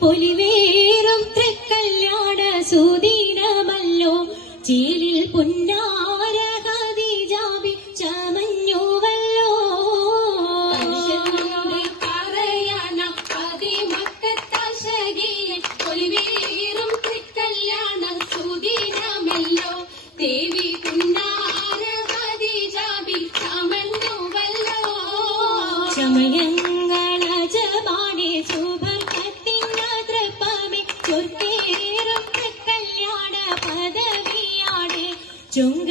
പൊലിവേറും തൃക്കല്യാണ സുദിനമല്ലോ ചേലിൽ പൊന്നാര ഖദീജാബി ചമഞ്ഞുവല്ലോ പറയാന അതിമക്കത്താശകീയൻ പൊലിവേറും തൃക്കല്യാണ സുദിനമല്ലോ ദേവി പൊന്നാര ഖദീജാബി ചമഞ്ഞുവല്ലോ ചമയങ്ങളജമാനെ സുബർക്കത്തിനതൃപ്പമേ ചൊർക്കേറും തൃക്കല്യാണ പദവിയാടെ ചുങ്ക